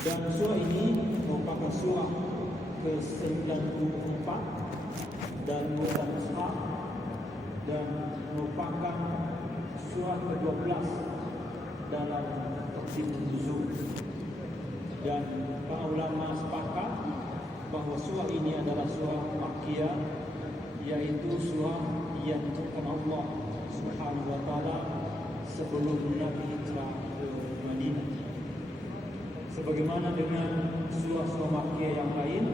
Dan surah ini merupakan surah ke-94 dan Al-Isra, dan merupakan surah ke-12 dalam tertib nuzul. Dan para ulama sepakat bahawa surah ini adalah surah Makkiyah, yaitu surah yang diturunkan Allah Subhanahu wa taala sebelum Nabi hijrah ke Madinah. Sebagaimana dengan surah-surah Makkiyah yang lain,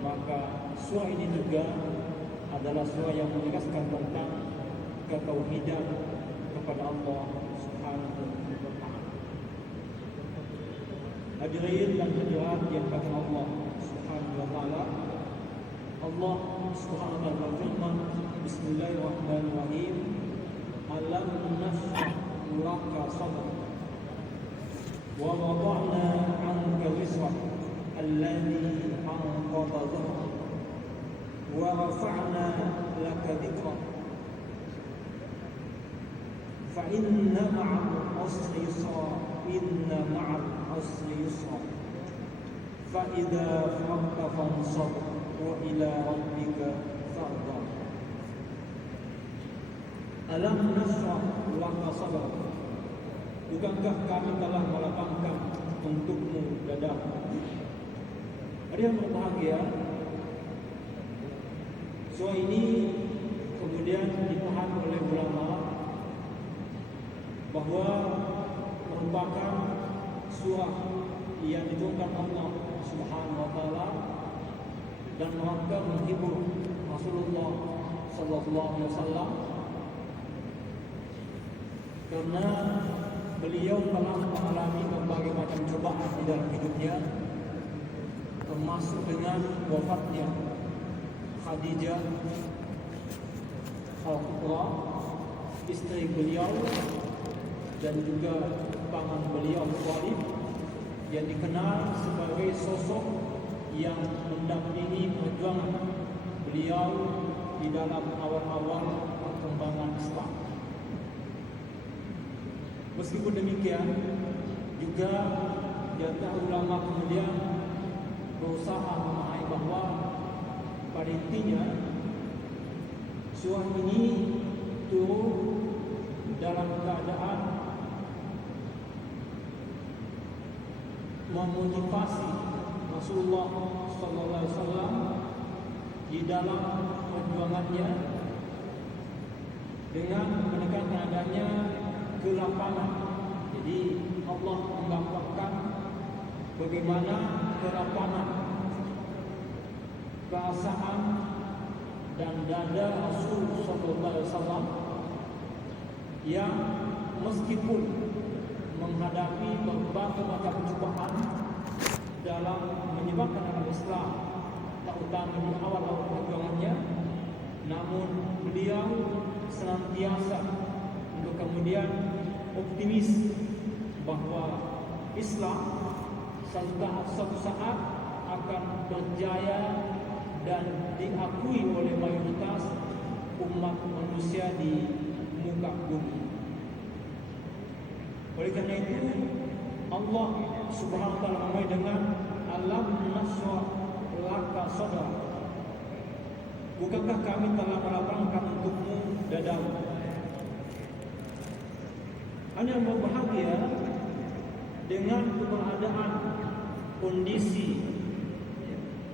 maka surah ini juga adalah surah yang menegaskan tentang ketauhidan kepada Allah Subhanahu wa taala. Hadirin dan hadirat yang dirahmati Allah Subhanahu wa taala, Allah Subhanahu wa taala berfirman, Bismillahirrahmanirrahim, Alam nashrah laka sadrak wa wada'na 'anka wizrak alladhi anqadha dhahrak wa rafa'na laka dhikrak fa inna ma'al usri yusra inna ma'al usri yusra fa idza faragta fansab wa ila rabbika farghab. Alam nashrah laka sadrak, bukankah kami telah melapangkan untukmu dadamu? Ada yang berbahagia, surah ini kemudian dipahami oleh ulama bahwa merupakan surah yang diturunkan Allah Subhanahu wa taala dan merangka menghibur Rasulullah sallallahu alaihi wasallam, karena beliau telah mengalami berbagai macam cobaan di dalam hidupnya, termasuk dengan wafatnya Khadijah Al-Kubra, istri beliau, dan juga paman beliau Thalib, yang dikenal sebagai sosok yang mendampingi perjuangan beliau di dalam awal-awal perkembangan Islam. Meskipun demikian, juga di antara ulama kemudian berusaha memahami bahawa pada intinya surah ini turun dalam keadaan memotivasi Rasulullah sallallahu alaihi wasallam di dalam perjuangannya dengan menekankan adanya kelapangan. Jadi Allah menggambarkan bagaimana kelapangan perasaan dan dada Rasul sallallahu alaihi wasallam yang meskipun menghadapi berbagai macam cobaan dalam menyebarkan agama Islam, terutama di awal-awal perjuangannya, namun beliau senantiasa untuk kemudian optimis bahawa Islam suatu saat akan berjaya dan diakui oleh mayoritas umat manusia di muka bumi. Oleh karena itu, Allah Subhanahu wa taala memulai dengan alam nashrah laka sadrak, bukankah kami telah melapangkan untukmu dadamu? Anda yang berbahagia dengan keberadaan kondisi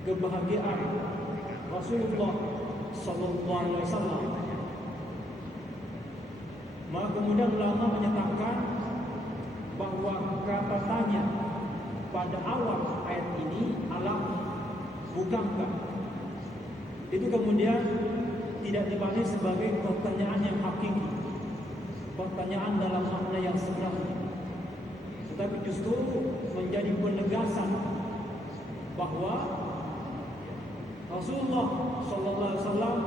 kebahagiaan Rasulullah sallallahu alaihi wasallam. Maka kemudian ulama menyatakan bahawa kata tanya pada awal ayat ini, alam, bukankah, itu kemudian tidak dibalik sebagai pertanyaan yang hakiki, pertanyaan dalam makna yang sebenarnya, tetapi justru menjadi penegasan bahawa Rasulullah sallallahu alaihi wasallam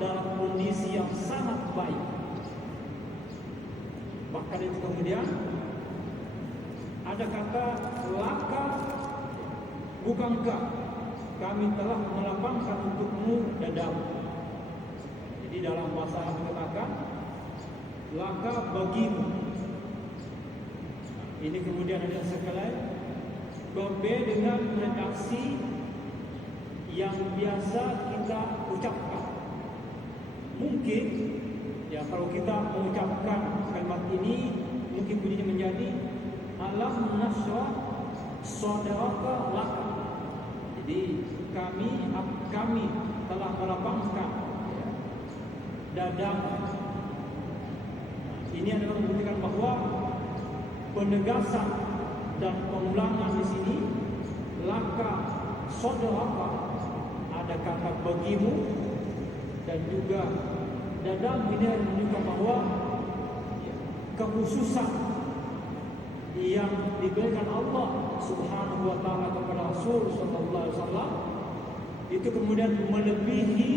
dalam kondisi yang sangat baik. Bahkan itu kemudian ada kata laka, bukankah kami telah melapangkan untukmu dadamu. Jadi dalam bahasa Arab dikatakan laka bagimu. Ini kemudian ada sekali berbeda dengan redaksi yang biasa kita ucapkan. Mungkin ya kalau kita mengucapkan kalimat ini mungkin bunyinya menjadi alam nasrah sadraka laka. Jadi kami telah melapangkan dada. Ini adalah membuktikan bahwa penegasan dan pengulangan di sini laka sadraka ada kata bagimu dan juga dadamu. Ini menunjukkan bahwa kekhususan yang diberikan Allah Subhanahu wa taala kepada Rasul sallallahu alaihi wasallam itu kemudian melebihi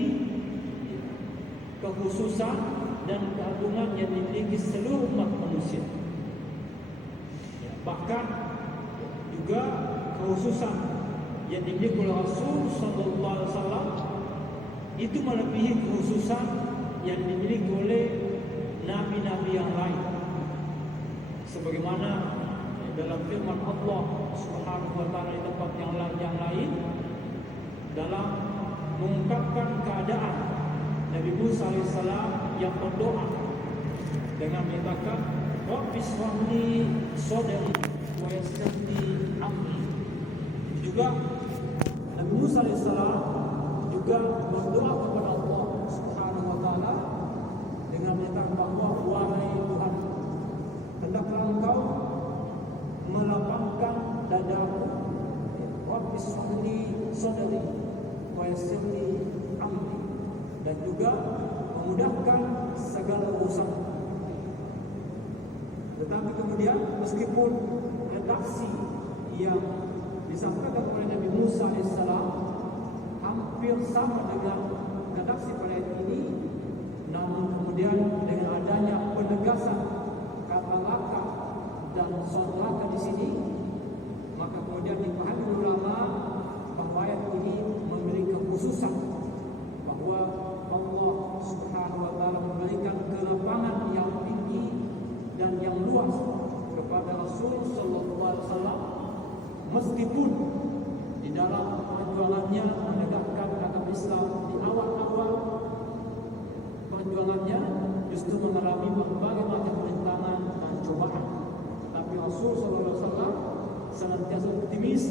kekhususan dan keagungan yang dimiliki seluruh umat manusia. Bahkan juga kekhususan yang dimiliki oleh Rasul sallallahu alaihi wasallam itu melebihi kekhususan yang dimiliki oleh nabi-nabi yang lain. Sebagaimana dalam firman Allah Subhanahu wa taala di tempat yang lain dalam mengungkapkan keadaan Nabi Musa alaihissalam yang berdoa dengan mengatakan Rabbi shrah li sadri wa yassir li amri. Juga Nabi Musa alaihissalam juga berdoa kepada Allah Subhanahu wa taala dengan mengatakan bahwa wahai Tuhan, hendaklah Engkau melapangkan dadaku, Rabbi shrah li sadri wa yassir li amri, dan juga memudahkan segala urusan. Tetapi kemudian meskipun redaksi yang disampaikan oleh Nabi Musa AS hampir sama dengan redaksi pada ayat ini, namun kemudian dengan adanya penegasan kata laka dan sadraka di sini, maka kemudian dipahami ulama bahwa ayat ini memiliki kekhususan bahwa Allah Subhanahu wa taala memberikan kelapangan yang tinggi dan yang luas kepada Rasul sallallahu alaihi wasallam, meskipun di dalam perjuangannya menegakkan agama Islam di awal-awal perjuangannya justru mengalami berbagai macam rintangan dan cobaan. Tapi Rasul sallallahu alaihi wasallam senantiasa optimis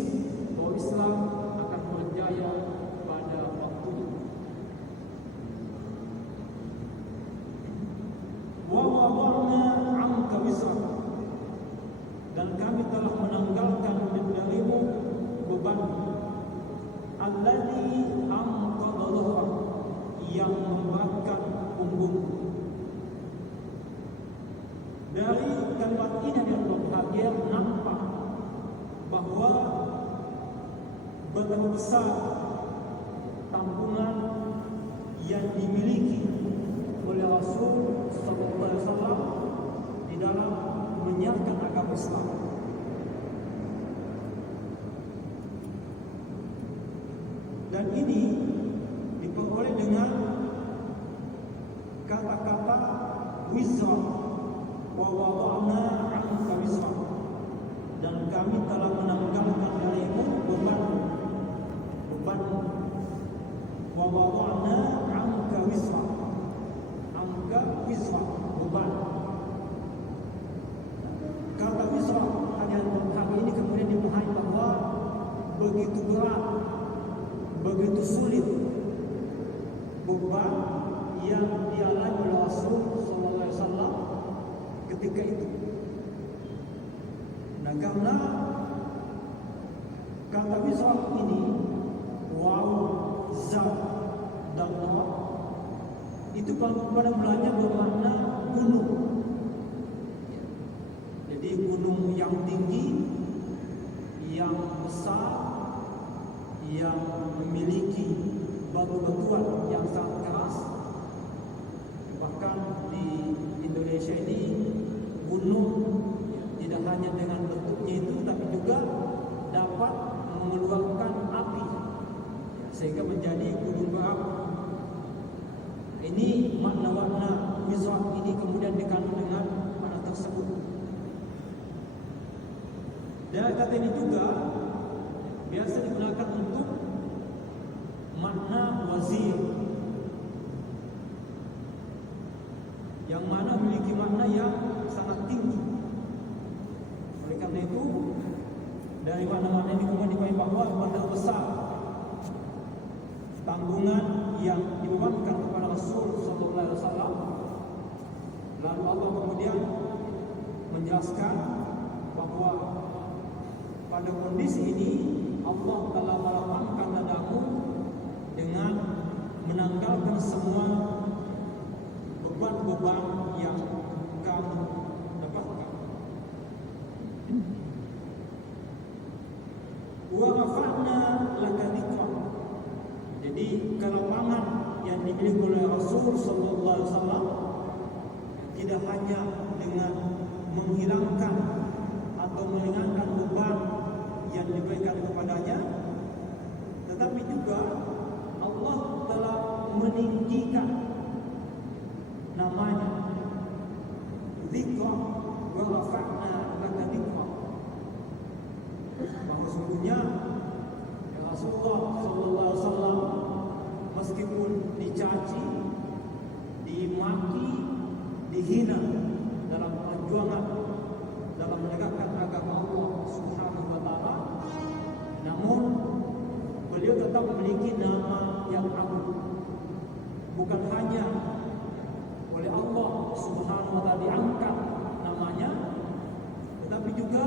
bahwa Islam akan berjaya pada waktunya. Wa wada'na 'anka wizrak, dan kami telah menanggalkan darimu beban alladzi anqadha dhahrak, yang memberatkan punggung. Dari kalimat ini yang berbahagia nampak bahwa betapa besar tanggungan yang dimiliki oleh Rasul sallallahu alaihi wasallam di dalam menyiarkan agama Islam. Dan ini diperoleh dengan kata-kata wizra, wa wada'na 'anka wizra, dan kami telah menanggalkan darimu beban wa wada'na 'anka wizra, beban. Kata wizra hari ini kemudian dipahami bahwa begitu berat, begitu sulit beban yang dialami oleh Rasul sallallahu alaihi wasallam ketika itu. Nah, karena kata wizra ini waw, za dan ra itu pada mulanya bermakna gunung. Jadi gunung yang tinggi, yang besar, yang memiliki batu-batuan yang sangat keras. Bahkan di Indonesia ini gunung tidak hanya dengan bentuknya itu, tapi juga dapat mengeluarkan api sehingga menjadi gunung berapi. Ini makna-makna wizrak ini kemudian dikandung dengan makna tersebut. Dan kata ini juga biasa digunakan untuk makna wazir, yang mana memiliki makna yang sangat tinggi. Oleh karena itu, dari makna-makna ini kemudian dipahami bahwa benar besar tanggungan yang dibebankan kepada Rasul sallallahu alaihi wasallam. Lalu Allah kemudian menjelaskan bahwa pada kondisi ini Allah telah melapangkan dadamu dengan menanggalkan semua beban-beban yang kamu dapatkan. Wa rafa'na laka dzikrak. Jadi kelapangan yang dimiliki oleh Rasul sallallahu alaihi wasallam tidak hanya dengan menghilangkan atau meringankan beban yang diberikan kepadanya, tetapi juga Allah telah meninggikan namanya. Dzikrak wa rafa'na laka dzikrak. Maka sesungguhnya Rasulullah sallallahu alaihi wasallam meskipun dicaci, dimaki, dihina dalam perjuangan dalam menegakkan agama Allah Subhanahu wa taala, namun beliau tetap memiliki nama yang agung. Bukan hanya oleh Allah Subhanahu wa taala diangkat namanya, tetapi juga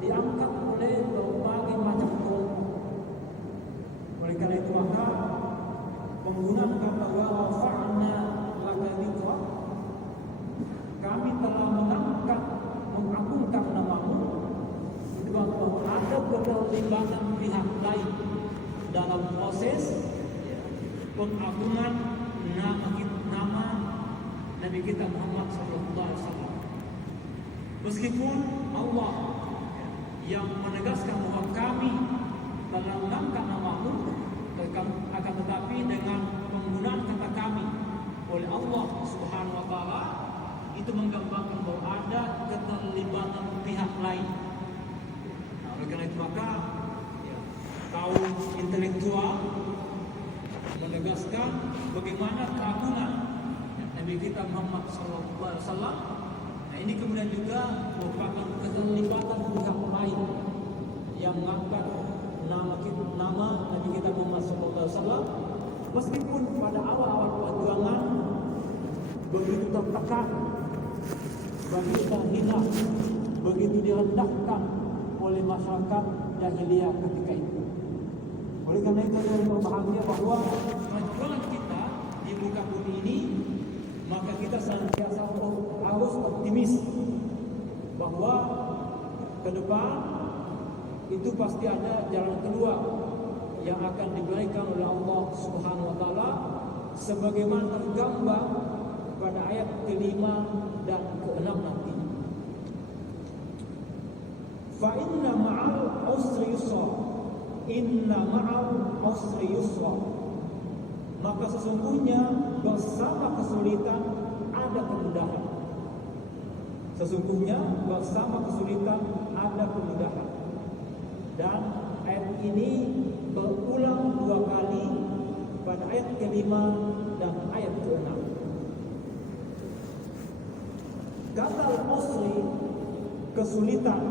diangkat oleh berbagai macam kelompok. Oleh karena itu maka penggunaan kata wa rafa'na laka dzikrak, kami telah mengangkat, mengagungkan namamu, itu bahwa ada keterlibatan pihak lain dalam proses pengagungan nama Nabi kita Muhammad sallallahu alaihi wasallam. Meskipun Allah yang menegaskan bahwa kami telah mengangkat namamu, akan tetapi dengan penggunaan kata kami oleh Allah Subhanahu wa taala itu menggambarkan bahwa ada keterlibatan pihak lain. Nah, oleh karena itu maka kaum intelektual menegaskan bagaimana keagungan Nabi kita Muhammad sallallahu alaihi wasallam. Nah, ini kemudian juga merupakan keterlibatan pihak lain yang mengangkat nama Nabi kita Muhammad sallallahu alaihi wasallam, meskipun pada awal-awal perjuangan begitu tertekan, begitu terhina, begitu direndahkan oleh masyarakat jahiliyah ketika itu. Oleh karena itu yang berbahagia bahwa perjuangan kita di muka bumi ini, maka kita senantiasa harus optimis bahwa ke depan itu pasti ada jalan keluar yang akan diberikan oleh Allah Subhanahu wa taala sebagaimana tergambar pada ayat ke-5 dan ke-6 nanti. Fa inna ma'al usri yusra. Inna ma'al usri yusra. Maka sesungguhnya bersama kesulitan ada kemudahan. Sesungguhnya bersama kesulitan ada kemudahan. Dan ayat ini berulang 2 kali pada ayat ke-5 dan ayat ke-6. Kata al-usri, kesulitan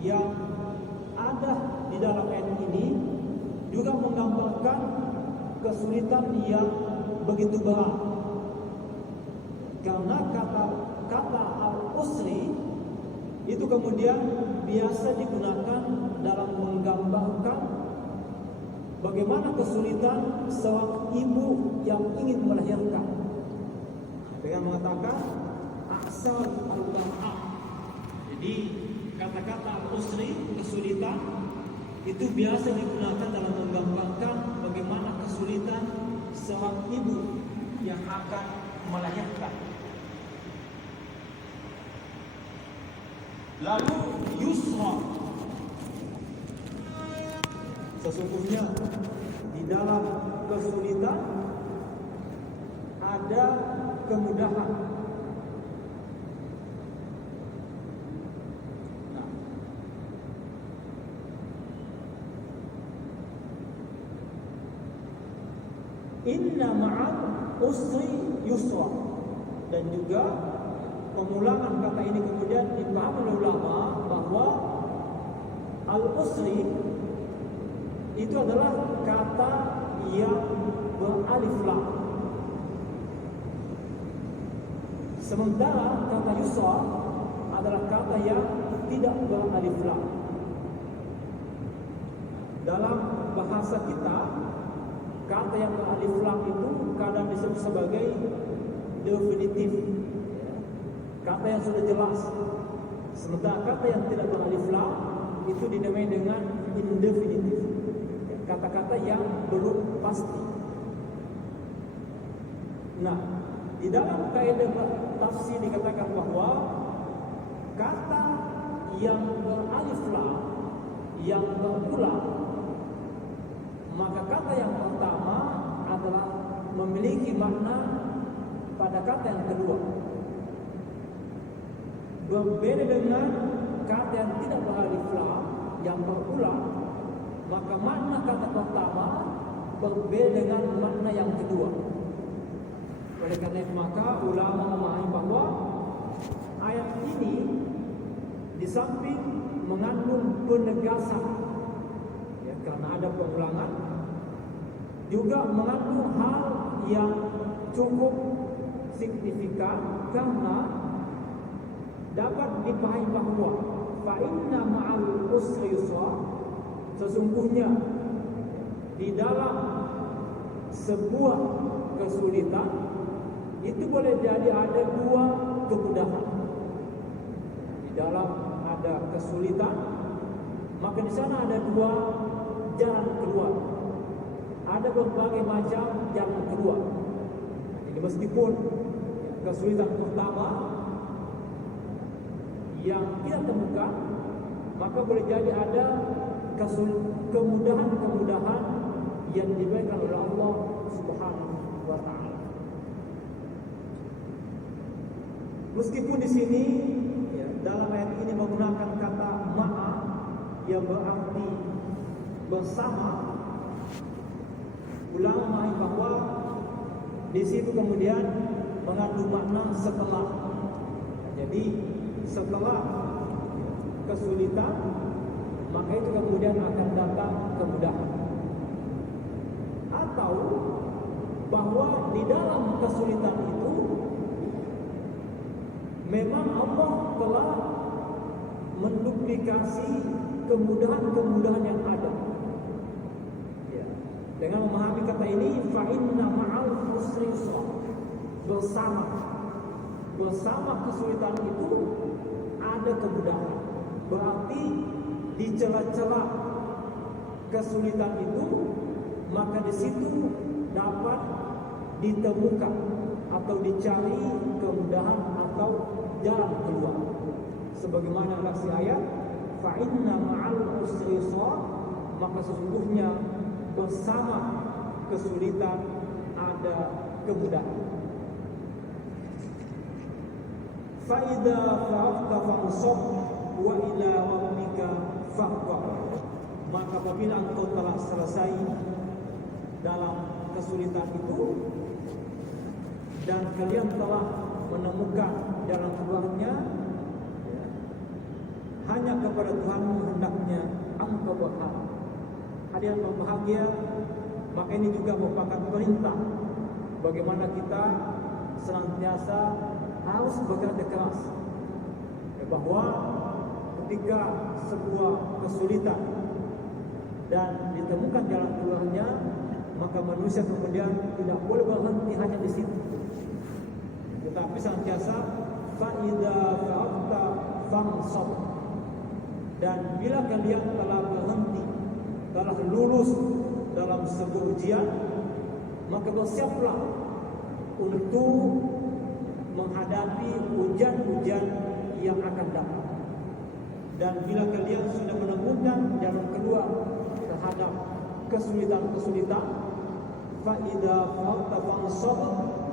yang ada di dalam ayat ini juga menggambarkan kesulitan yang begitu berat. Karena kata al-usri itu kemudian biasa digunakan dalam menggambarkan bagaimana kesulitan seorang ibu yang ingin melahirkan, dengan mengatakan aksal al-ba'ah. Jadi kata-kata al-usri, kesulitan, itu biasa digunakan dalam menggambarkan bagaimana kesulitan seorang ibu yang akan melahirkan. Lalu yusra, sesungguhnya di dalam kesulitan ada kemudahan. inna ma'al usri yusra. Dan juga pengulangan kata ini kemudian dipahami oleh ulama bahwa al-usri itu adalah kata yang beralif lam. Sementara kata yusra adalah kata yang tidak beralif lam. Dalam bahasa kita, kata yang beralif lam itu kadang disebut sebagai definitif, kata yang sudah jelas. Sementara kata yang tidak beralif lam itu dinamai dengan indefinitif, kata-kata yang belum pasti. Nah, di dalam kaidah tafsir dikatakan bahwa kata yang beralif lam yang berulang, maka kata yang pertama adalah memiliki makna pada kata yang kedua. Berbeda dengan kata yang tidak beralif lam yang berulang, maka makna kata pertama berbeda dengan makna yang kedua. Oleh karena itu maka ulama memahami bahwa ayat ini di samping mengandung penegasan, ya, karena ada pengulangan, juga mengandung hal yang cukup signifikan karena dapat dipahami bahwa fa inna ma'al usri yusra, sesungguhnya di dalam sebuah kesulitan itu boleh jadi ada dua kemudahan. Di dalam ada kesulitan, maka di sana ada dua jalan keluar. Ada berbagai macam jalan keluar. Jadi meskipun kesulitan pertama yang kita temukan, maka boleh jadi ada kemudahan-kemudahan yang diberikan oleh Allah Subhanahu wa taala. Meskipun di sini ya, dalam ayat ini menggunakan kata ma'a yang berarti bersama, ulama memahami bahwa di situ kemudian mengandung makna setelah. Jadi setelah kesulitan, maka itu kemudian akan datang kemudahan. Atau bahwa di dalam kesulitan itu memang Allah telah menduplikasi kemudahan-kemudahan yang ada. Ya. Dengan memahami kata ini, fa inna ma'al usri yusra, bersama kesulitan itu ada kemudahan. Berarti di celah-celah kesulitan itu, maka di situ dapat ditemukan atau dicari kemudahan atau jalan keluar. Sebagaimana redaksi ayat, fa inna ma'al usri yusra, maka sesungguhnya bersama kesulitan ada kemudahan. Fa idza faragta fansab wa ila rabbika farghab. Maka apabila engkau telah selesai dalam kesulitan itu dan kalian telah menemukan jalan keluarnya, hanya kepada Tuhanmu hendaknya engkau berharap. Hadirin berbahagia, maka ini juga merupakan perintah bagaimana kita senantiasa harus bekerja keras, bahwa ketika sebuah kesulitan dan ditemukan jalan keluarnya, maka manusia kemudian tidak boleh berhenti hanya di situ, tetapi senantiasa fa idza faragta fansab. Dan bila kalian telah berhenti, telah lulus dalam sebuah ujian, maka bersiaplah untuk menghadapi ujian-ujian yang akan datang. Dan bila kalian sudah menemukan jalan keluar terhadap kesulitan-kesulitan, fa idza faragta fansab,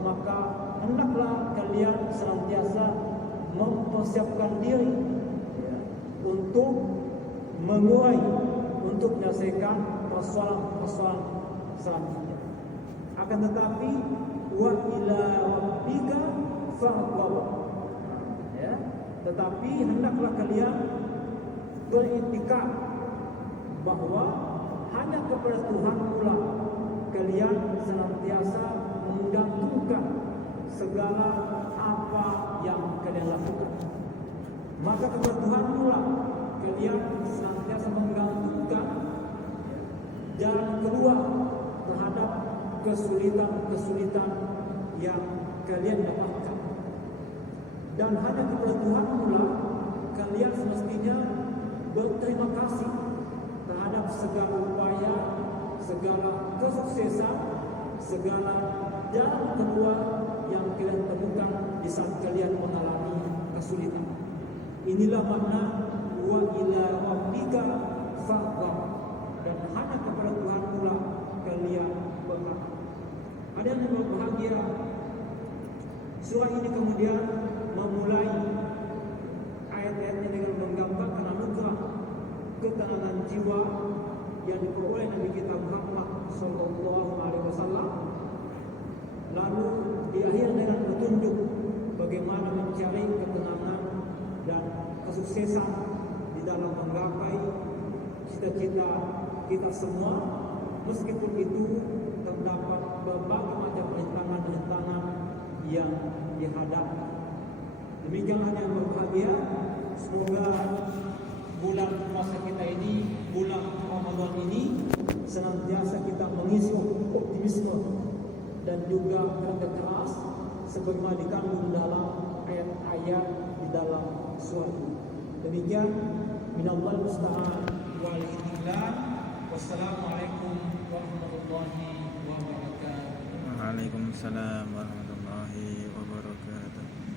maka hendaklah kalian senantiasa mempersiapkan diri untuk mengurai, untuk menyelesaikan persoalan-persoalan selanjutnya. Akan tetapi wa ila rabbika farghab. Ya, tetapi hendaklah kalian beriktikad bahwa hanya kepada Tuhan pula kalian senantiasa menggantungkan segala apa yang kalian lakukan. Maka kepada Tuhan pula kalian senantiasa menggantungkan jalan keluar terhadap kesulitan-kesulitan yang kalian dapatkan. Dan hanya kepada Tuhan pula kalian semestinya berterima kasih terhadap segala upaya, segala kesuksesan, segala jalan keluar yang kalian temukan di saat kalian mengalami kesulitan. Inilah makna wa ila rabbika farghab, dan hanya kepada Tuhan pula kalian berharap. Ada yang berbahagia, surah ini kemudian memulai ayat-ayatnya dengan menggambarkan anugerah ketenangan jiwa yang diperoleh Nabi kita Muhammad sallallahu alaihi wasallam. Lalu diakhiri dengan petunjuk bagaimana mencari ketenangan dan kesuksesan di dalam menggapai cita-cita kita semua, meskipun itu terdapat berbagai macam rintangan-rintangan yang dihadapi. Demikianlah yang berbahagia. Semoga bulan puasa kita ini, bulan Ramadan ini, senantiasa kita mengisi optimisme dan juga kerja keras sebagaimana dikandung dalam ayat-ayat di dalam surah ini. Demikian, minallah musta'an wal istiqlal. Wassalamualaikum warahmatullahi wabarakatuh. Waalaikumsalam warahmatullahi wabarakatuh.